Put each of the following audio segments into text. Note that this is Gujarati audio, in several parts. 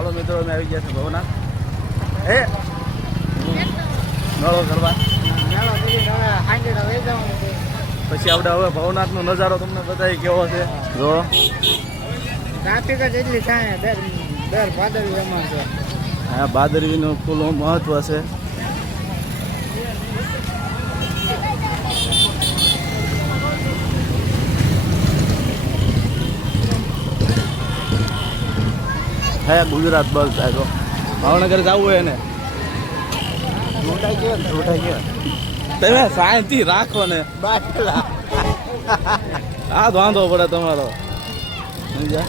હાલો મિત્રો અમે આવી ગયા છે ભવનાથ. હે? નળો કરવા પછી આપણે હવે ભવનાથનો નજારો તમને બતાવી કેવો છે? જો. ટ્રાફિક જ એટલી થાય દર દર ભાદરવી રમણ છે. હા ભાદરવીનું ફૂલ મહત્વ છે. હે ગુજરાત બસ થાય તો. ભાવનગર જવું હોય ને મોટા ગયો મોટા ગયો. તમે શાંતિ રાખો ને. આ જ વાંધો પડે તમારો. સમજ્યા?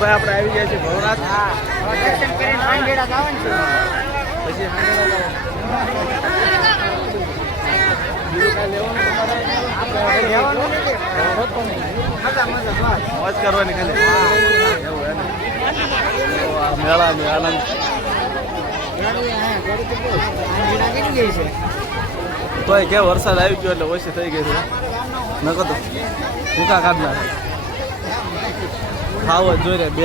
ભાઈ આપણે આવી ગયા છે ભવનાથ. પછી કાંઈ? મજા કરવાની ખાલી. ને તો આનંદ તોય કે વરસાદ આવી ગયો એટલે ઓછી થઈ ગઈ છે. નકો તો ભૂકા કાઢ નાખે જ જોઈ રહ્યા બે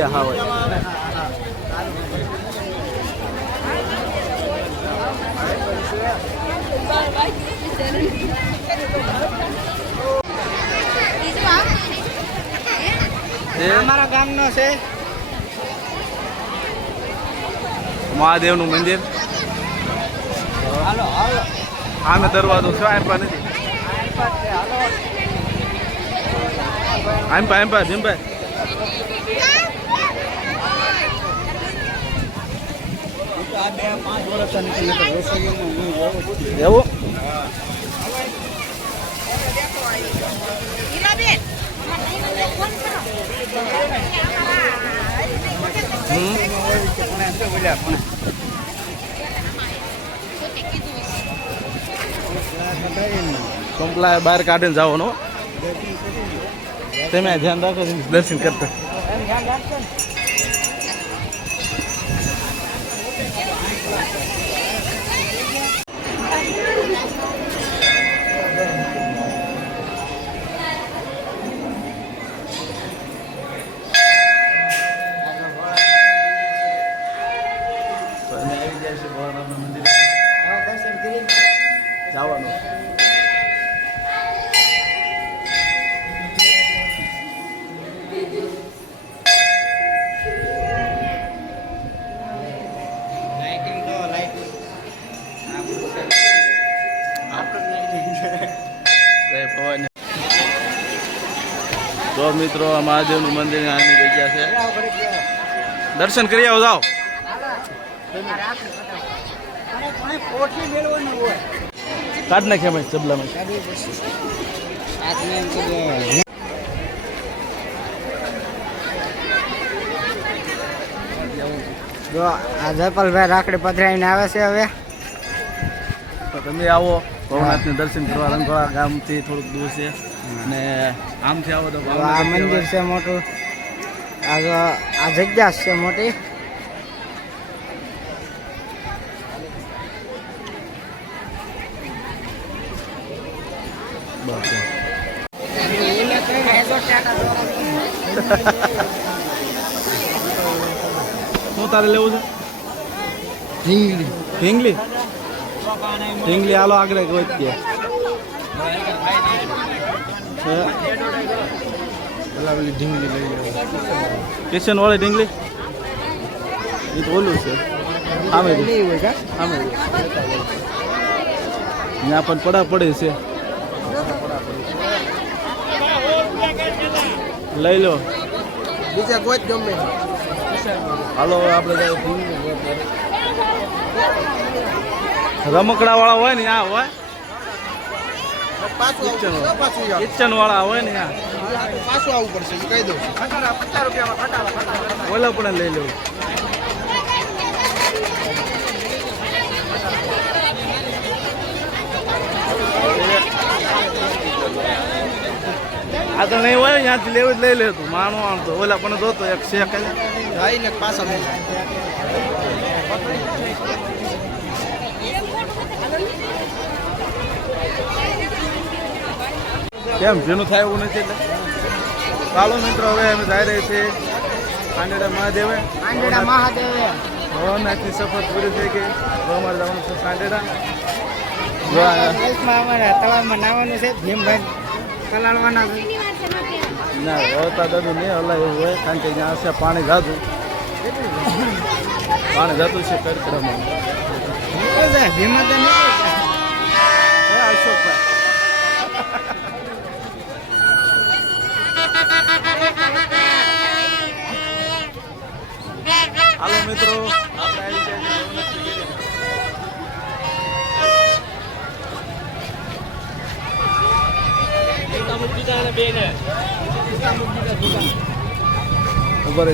એ? અમારા ગામનો છે. મહાદેવનું મંદિર. હાલો હાલો. આમે દરવાજો છે આંપા નથી. આંપા આંપા ભીમભાઈ આ બે પાંચ વર્ષ નીકળી રસોઈમાં એવું કંપલા બહાર કાઢીને જવાનું તમે ધ્યાન રાખો દર્શન કરતા. તો જવાનું. તો લાઇટિંગ તો મિત્રો મહાદેવનું મંદિર આની જગ્યા છે. દર્શન કરી આવો, જાઓ. કાઢ નાખ્યા ભાઈ ચબલામાં હાથને એમ કરી જો આ જયપાલભાઈ રાખડી પધરાવીને આવે છે હવે તો તમે આવો ભવનાથને દર્શન કરવા રંગોળા ગામથી થોડુંક દૂર છે અને આમથી આવો તો આ મંદિર છે મોટું આ જો- આ જગ્યા છે મોટી બસ. તારે લેવું છે? ઢીંગલી. ઢીંગલી? ઢીંગલી હાલો આગળ વચ્ચે? પેલા ઢીંગલી લઈ કિશન વાળી ઢીંગલી? એ તો ઓલું છે. આમે આમે. ત્યાં પણ પડા પડે છે. લઈ લો. બીજા કોઈ જ ગમે. હાલો આપણે રમકડા વાળા હોય ને આ હોય? પાછું કિચન આવું પાછું આવું. કિચન વાળા હોય ને પાછું આવવું પડશે કહી દઉં ઓલા પણ લઈ લેવું. આ તો નહીં હોય ત્યાંથી લેવું જ લઈ લેતું માણું આમ તો. ઓલા પણ જોતો એક શેક પાછા લઈ કેમ? જેનું થાય એવું નથી એટલે? ચાલો મિત્રો હવે અમે જઈ રહી છીએ આંડેડા મહાદેવે. આંડેડા મહાદેવે. ભવનાથની સફર પૂરી થઈ ગઈ. ભવમાં જવાનું છે આંડેડા અમારા તળાવમાં નાવાનું છે ભીમભાઈ. છે. ના વળતા દાદુ નહીં હલા એવું હોય કારણ કે ત્યાં હશે પાણી જાતું પાણી જાતું છે કાર્યક્રમમાં અશોકભાઈ હાલો મિત્રો. Agora